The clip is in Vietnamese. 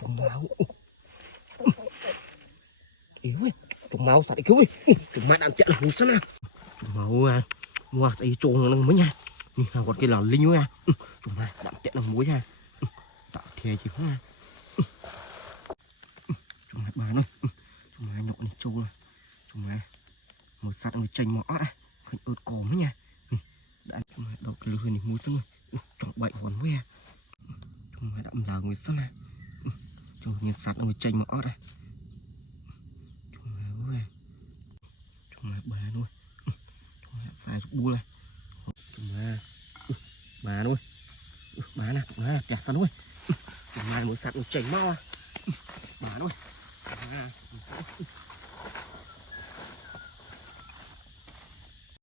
Trùng máu. Yếu ơi, trùng máu sạch cứu ơi. Trùng máu đang chạy là hú sân à. Trùng máu à, mua sạch trùng nó mới nha. Nè, nào còn cái là linh nữa à. Trùng máu đang chạy là muối à. Tạo thế chứ không à. Trùng máu bà ơi. Trùng máu nhộn chu rồi. Trùng máu một sạch người chanh mỏ à. Khánh ớt cổ mới nha. Đã trùng máu đầu cái lươn này muối sân rồi. Trọng bệnh hồn với à. Trùng máu đậm là người sân à. Trùng nhiên sạch người chanh mỏ à. Mà bà nuôi phải bua này mà bà nuôi bà nè chả sao nuôi mà muốn sạt một chảy mau bà nuôi